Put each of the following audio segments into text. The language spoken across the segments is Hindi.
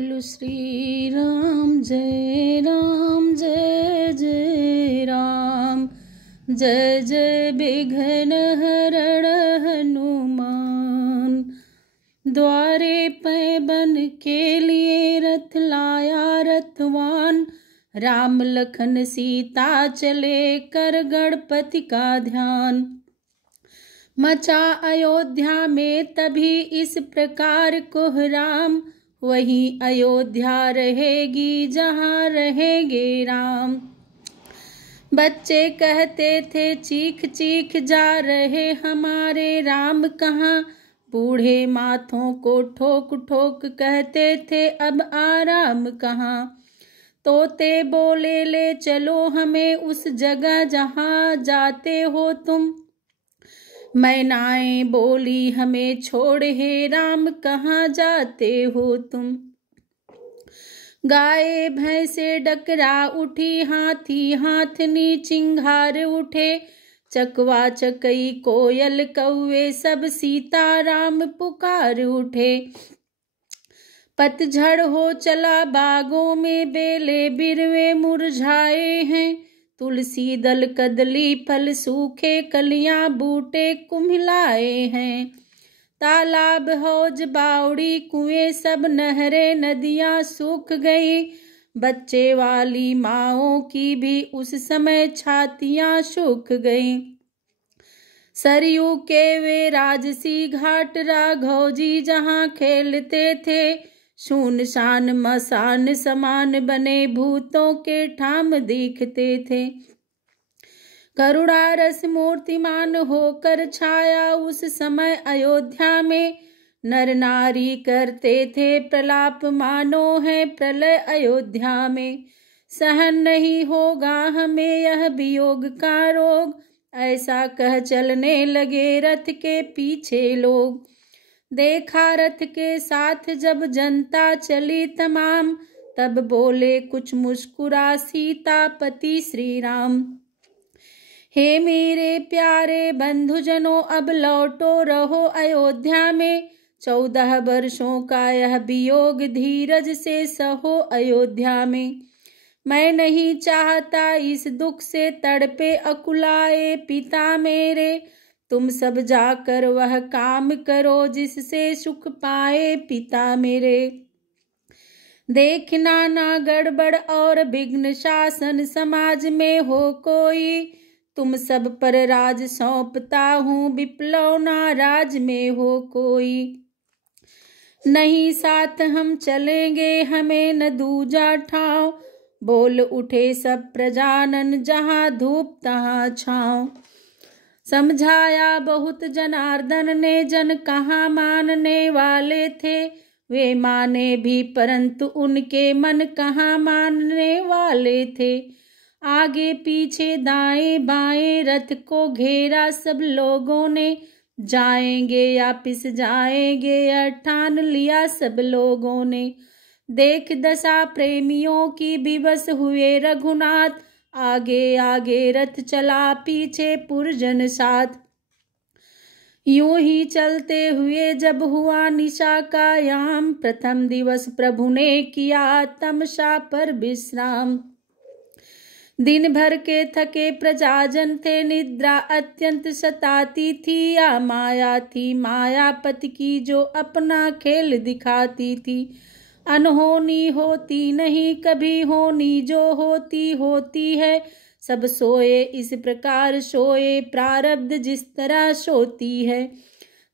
बोलो श्री राम जय जय राम, जय जय विघ्न हरण हनुमान। द्वारे पे बन के लिए रथ लाया रथवान, राम लखन सीता चले कर गणपति का ध्यान। मचा अयोध्या में तभी इस प्रकार कोहराम, वही अयोध्या रहेगी जहाँ रहेंगे राम। बच्चे कहते थे चीख चीख जा रहे हमारे राम कहाँ, बूढ़े माथों को ठोक ठोक कहते थे अब आराम कहाँ। तोते बोले ले चलो हमें उस जगह जहाँ जाते हो तुम, मैनाएं बोली हमें छोड़ हे राम कहाँ जाते हो तुम। गाय भैंसे डकरा उठी, हाथी हाथनी चिंगार उठे, चकवा चकई कोयल कौवे सब सीता राम पुकार उठे। पतझड़ हो चला बागों में, बेले बिरवे मुरझाए हैं, तुलसी दल कदली फल सूखे कलियां बूटे कुम्हिलाए हैं। तालाब हौज बावड़ी कुएं सब नहरें नदियां सूख गई, बच्चे वाली माओं की भी उस समय छातियां सूख गई। सरयू के वे राजसी घाट राघव जी जहाँ खेलते थे, सुनसान मसान समान बने भूतों के ठाम दिखते थे। करुणा रस मूर्तिमान होकर छाया उस समय अयोध्या में, नर नारी करते थे प्रलाप मानो है प्रलय अयोध्या में। सहन नहीं होगा हमें यह वियोग का रोग, ऐसा कह चलने लगे रथ के पीछे लोग। देखा रथ के साथ जब जनता चली तमाम, तब बोले कुछ मुस्कुरा सीतापति श्री राम। हे मेरे प्यारे बंधुजनों अब लौटो रहो अयोध्या में, 14 वर्षों का यह वियोग धीरज से सहो अयोध्या में। मैं नहीं चाहता इस दुख से तड़पे अकुलाए पिता मेरे, तुम सब जाकर वह काम करो जिससे सुख पाए पिता मेरे। देखना ना गड़बड़ और विघ्न शासन समाज में हो कोई, तुम सब पर राज सौंपता हूँ विप्लव ना राज में हो कोई। नहीं साथ हम चलेंगे हमें न दूजा ठाव, बोल उठे सब प्रजानन जहाँ धूप तहाँ छाँव। समझाया बहुत जनार्दन ने, जन कहाँ मानने वाले थे, वे माने भी परंतु उनके मन कहाँ मानने वाले थे। आगे पीछे दाएं बाएं रथ को घेरा सब लोगों ने, जाएंगे या पिस जाएंगे यह ठान लिया सब लोगों ने। देख दशा प्रेमियों की विवश हुए रघुनाथ, आगे आगे रथ चला पीछे पुरजन साथ। यूं ही चलते हुए जब हुआ निशा का याम, प्रथम दिवस प्रभु ने किया तमसा पर विश्राम। दिन भर के थके प्रजाजन थे, निद्रा अत्यंत सताती थी, या माया थी मायापति की जो अपना खेल दिखाती थी। अनहोनी होती नहीं कभी, होनी जो होती है, सब सोए इस प्रकार सोए प्रारब्ध जिस तरह सोती है।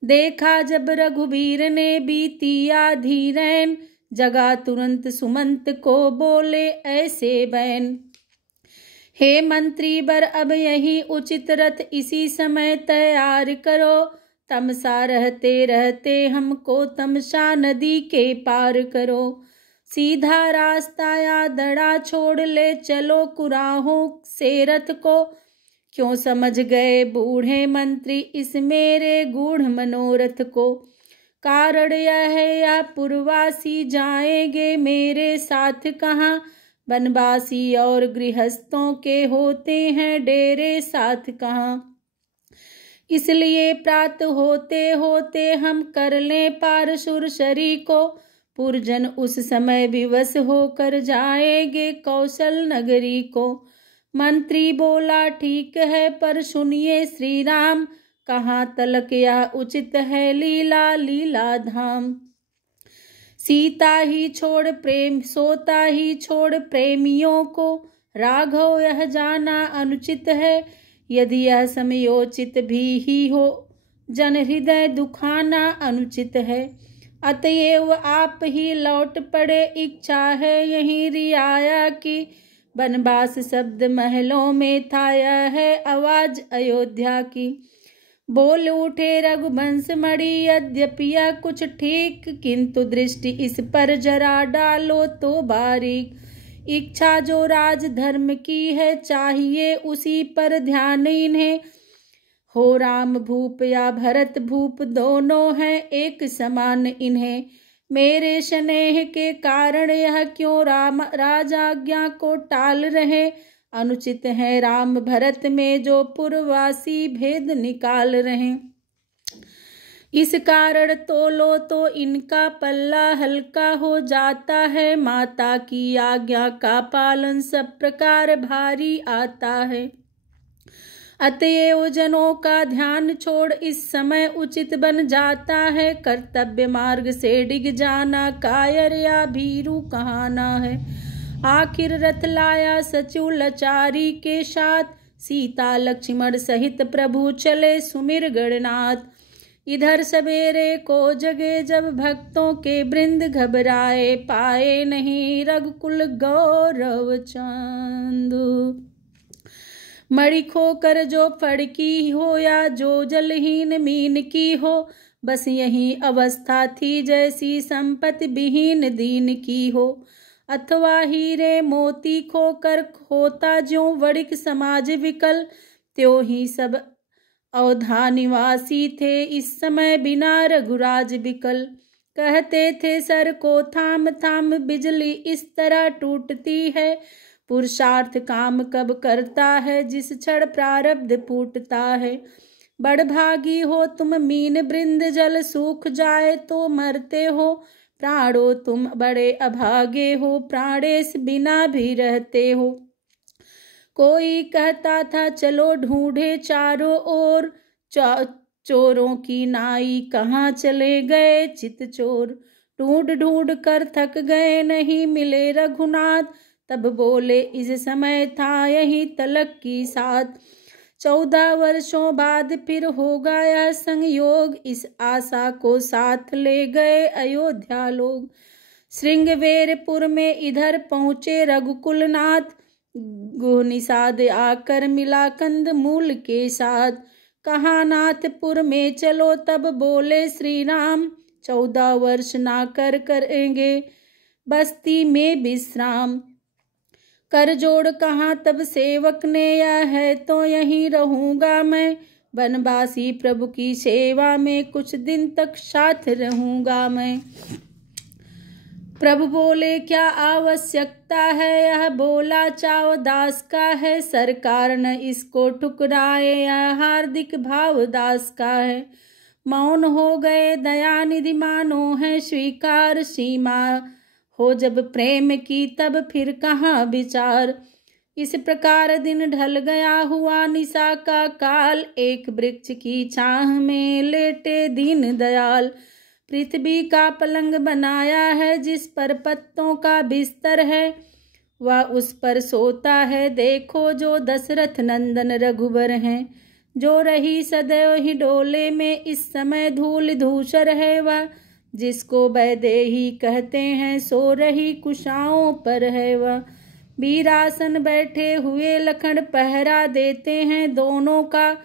देखा जब रघुवीर ने बीती आधी रैन, जगा तुरंत सुमंत को बोले ऐसे बैन। हे मंत्री बर अब यही उचित रथ इसी समय तैयार करो, तमसा रहते रहते हमको तमसा नदी के पार करो। सीधा रास्ता या दड़ा छोड़ ले चलो कुराहों से रथ को, क्यों समझ गए बूढ़े मंत्री इस मेरे गूढ़ मनोरथ को। कारण यह है या पुरवासी जाएंगे मेरे साथ कहाँ, वनवासी और गृहस्थों के होते हैं डेरे साथ कहाँ। इसलिए प्रात होते होते हम कर लें पार सुरसरी को, पुरजन उस समय विवश होकर जाएंगे कौशल नगरी को। मंत्री बोला ठीक है, पर सुनिए श्री राम, कहाँ तलक यह उचित है लीला लीला धाम। सीता ही छोड़ प्रेम सोता ही छोड़ प्रेमियों को, राघव यह जाना अनुचित है, यदि यह समयोचित भी ही हो, जन हृदय दुखाना अनुचित है। अतएव आप ही लौट पड़े, इच्छा है यही रियाया की, बनवास शब्द महलों में था, यह है आवाज अयोध्या की। बोल उठे रघुवंश मणि, यद्यपि यह कुछ ठीक, किंतु दृष्टि इस पर जरा डालो तो बारीक। इच्छा जो राज धर्म की है, चाहिए उसी पर ध्यान इन्हें, हो राम भूप या भरत भूप, दोनों हैं एक समान इन्हें। मेरे स्नेह के कारण यह क्यों राम राजाज्ञा को टाल रहे, अनुचित है राम भरत में जो पूर्ववासी भेद निकाल रहे। इस कारण तोलो तो इनका पल्ला हल्का हो जाता है, माता की आज्ञा का पालन सब प्रकार भारी आता है। अतएव जनों का ध्यान छोड़ इस समय उचित बन जाता है, कर्तव्य मार्ग से डिग जाना कायर या भीरू कहाना है। आखिर रथ लाया सचिव लाचारी के साथ, सीता लक्ष्मण सहित प्रभु चले सुमिर गणनाथ। इधर सवेरे को जगे जब भक्तों के वृंद, घबराए पाए नहीं रघुकुल गौरव चंद। मणि खोकर जो फड़की हो या जो जलहीन मीन की हो, बस यही अवस्था थी जैसी संपत्ति विहीन दीन की हो। अथवा हीरे मोती खोकर होता ज्यों वणिक समाज विकल, त्यों ही सब अवधा निवासी थे इस समय बिना रघुराज बिकल। कहते थे सर को थाम थाम बिजली इस तरह टूटती है, पुरुषार्थ काम कब करता है जिस क्षण प्रारब्ध फूटता है। बड़भागी हो तुम मीन वृंद, जल सूख जाए तो मरते हो, प्राणो तुम बड़े अभागे हो, प्राणेश बिना भी रहते हो। कोई कहता था चलो ढूंढे चारों ओर, चोरों की नाई कहाँ चले गए चित चोर। ढूंढ ढूंढ कर थक गए नहीं मिले रघुनाथ, तब बोले इस समय था यही तलक की साथ। 14 वर्षों बाद फिर होगा यह संयोग, इस आशा को साथ ले गए अयोध्या लोग। श्रृंगवेरपुर में इधर पहुँचे रघुकुलनाथ, गुहनिषाद आकर मिला कंद मूल के साथ। कहा नाथपुर में चलो, तब बोले श्री राम, 14 वर्ष ना करेंगे बस्ती में विश्राम। कर जोड़ कहा तब सेवक ने, यह है तो यहीं रहूंगा मैं, बनवासी प्रभु की सेवा में कुछ दिन तक साथ रहूंगा मैं। प्रभु बोले क्या आवश्यकता है, यह बोला चाव दास का है, सरकार न इसको ठुकराए, यह हार्दिक भाव दास का है। मौन हो गए दयानिधि मानो है स्वीकार, सीमा हो जब प्रेम की तब फिर कहाँ विचार। इस प्रकार दिन ढल गया हुआ निशा का काल, एक वृक्ष की छाह में लेटे दीन दयाल। पृथ्वी का पलंग बनाया है जिस पर पत्तों का बिस्तर है, वह उस पर सोता है देखो जो दशरथ नंदन रघुवर हैं। जो रही सदैव ही डोले में इस समय धूल धूसर है, वह जिसको वैदेही कहते हैं सो रही कुशाओं पर है वह। वीरासन बैठे हुए लखन पहरा देते हैं दोनों का,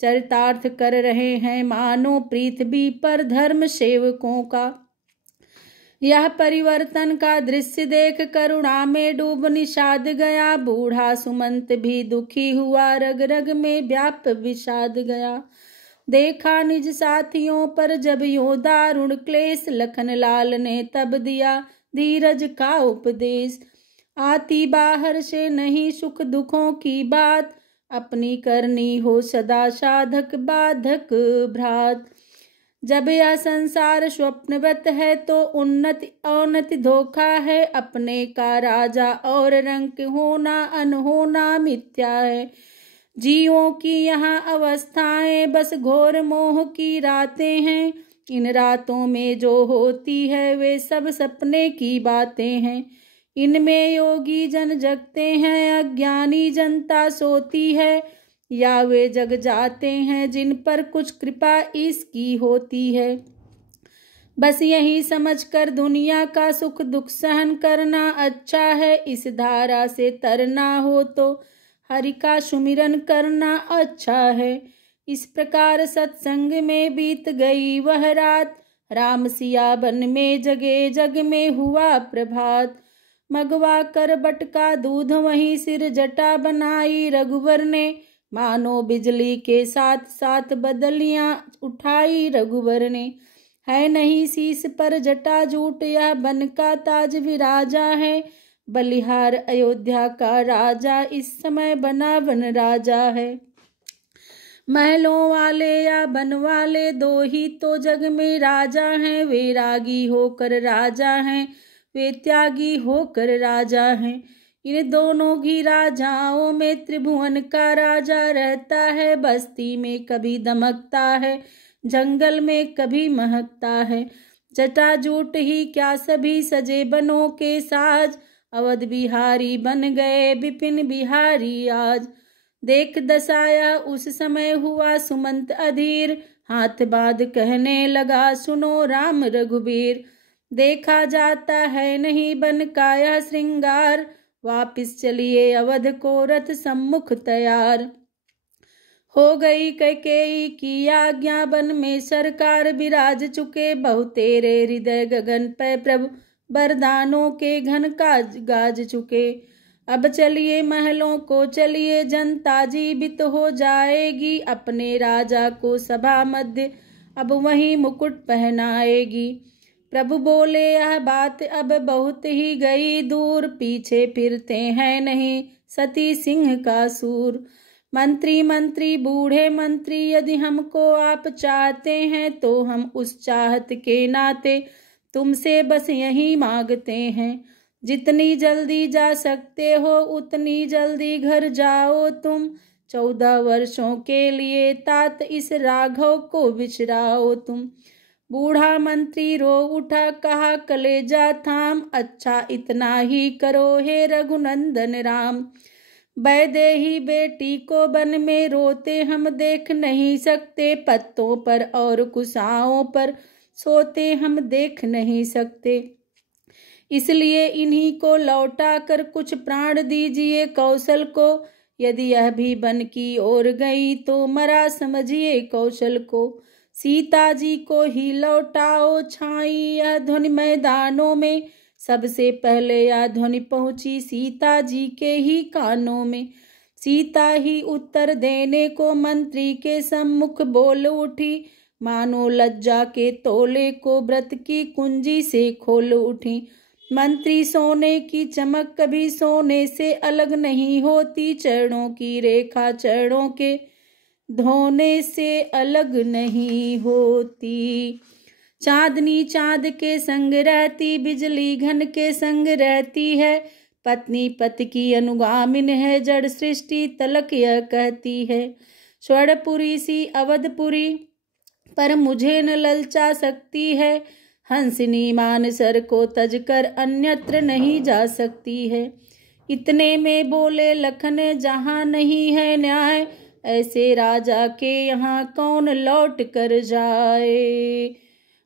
चरितार्थ कर रहे हैं मानो पृथ्वी पर धर्म सेवकों का। यह परिवर्तन का दृश्य देख करुणा में डूब निषाद गया, बूढ़ा सुमंत भी दुखी हुआ रग रग में व्याप विषाद गया। देखा निज साथियों पर जब यो दारुण क्लेश, लखन लाल ने तब दिया धीरज का उपदेश। आती बाहर से नहीं सुख दुखों की बात, अपनी करनी हो सदा साधक बाधक भ्रात। जब यह संसार स्वप्नवत है तो उन्नति अवनति धोखा है। अपने का राजा और रंक होना अनहोना मिथ्या है। जीवों की यहाँ अवस्थाएं बस घोर मोह की रातें हैं। इन रातों में जो होती है वे सब सपने की बातें हैं। इनमें योगी जन जगते हैं, अज्ञानी जनता सोती है। या वे जग जाते हैं जिन पर कुछ कृपा इसकी होती है। बस यही समझकर दुनिया का सुख दुख सहन करना अच्छा है। इस धारा से तरना हो तो हरि का सुमिरन करना अच्छा है। इस प्रकार सत्संग में बीत गई वह रात। राम सिया वन में जगे, जग में हुआ प्रभात। मगवा कर बटका दूध वहीं सिर जटा बनाई रघुवर ने। मानो बिजली के साथ साथ बदलियां उठाई रघुवर ने। है नहीं शीस पर जटा जूट, यह बन का ताज विराजा है। बलिहार अयोध्या का राजा इस समय बना वन राजा है। महलों वाले या बन वाले दो ही तो जग में राजा हैं। वे रागी होकर राजा हैं, वे त्यागी होकर राजा हैं। इन दोनों ही राजाओं में त्रिभुवन का राजा रहता है। बस्ती में कभी दमकता है, जंगल में कभी महकता है। जटाजूट ही क्या सभी सजे बनों के साज। अवध बिहारी बन गए विपिन बिहारी आज। देख दसाया उस समय हुआ सुमंत अधीर। हाथ बांध कहने लगा सुनो राम रघुबीर। देखा जाता है नहीं बन का यह श्रृंगार। वापिस चलिए अवध को रथ सम्मुख तैयार। हो गई कैकेयी की आज्ञा, बन में सरकार विराज चुके। बहु तेरे हृदय गगन पे प्रभु, वरदानों के घन काज गाज चुके। अब चलिए महलों को चलिए, जनता जीवित हो जाएगी। अपने राजा को सभा मध्य अब वहीं मुकुट पहनाएगी। प्रभु बोले यह बात अब बहुत ही गई दूर। पीछे फिरते हैं नहीं सती सिंह का सूर। मंत्री बूढ़े मंत्री, यदि हमको आप चाहते हैं तो हम उस चाहत के नाते तुमसे बस यही मांगते हैं। जितनी जल्दी जा सकते हो उतनी जल्दी घर जाओ तुम। 14 वर्षों के लिए तात इस राघव को बिछराओ तुम। बूढ़ा मंत्री रो उठा, कहा कलेजा थाम। अच्छा इतना ही करो हे रघुनंदन राम। वैदेही बेटी को वन में रोते हम देख नहीं सकते। पत्तों पर और कुसाओं पर सोते हम देख नहीं सकते। इसलिए इन्हीं को लौटा कर कुछ प्राण दीजिए कौशल को। यदि यह भी वन की ओर गई तो मरा समझिए कौशल को। सीता जी को ही लौटाओ छाई यह ध्वनि मैदानों में। सबसे पहले यह ध्वनि पहुंची सीता जी के ही कानों में। सीता ही उत्तर देने को मंत्री के सम्मुख बोल उठी। मानो लज्जा के तोले को व्रत की कुंजी से खोल उठी। मंत्री सोने की चमक कभी सोने से अलग नहीं होती। चरणों की रेखा चरणों के धोने से अलग नहीं होती। चांदनी चांद के संग रहती, बिजली घन के संग रहती है। पत्नी पति की अनुगामिन है, जड़ सृष्टि तलक यह कहती है। स्वर्णपुरी सी अवधपुरी पर मुझे न ललचा सकती है। हंसिनी मानसर को तजकर अन्यत्र नहीं जा सकती है। इतने में बोले लखन, जहाँ नहीं है न्याय, ऐसे राजा के यहाँ कौन लौट कर जाए।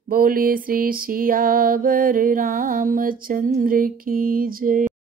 बोलिए श्री सियावर रामचंद्र की जय।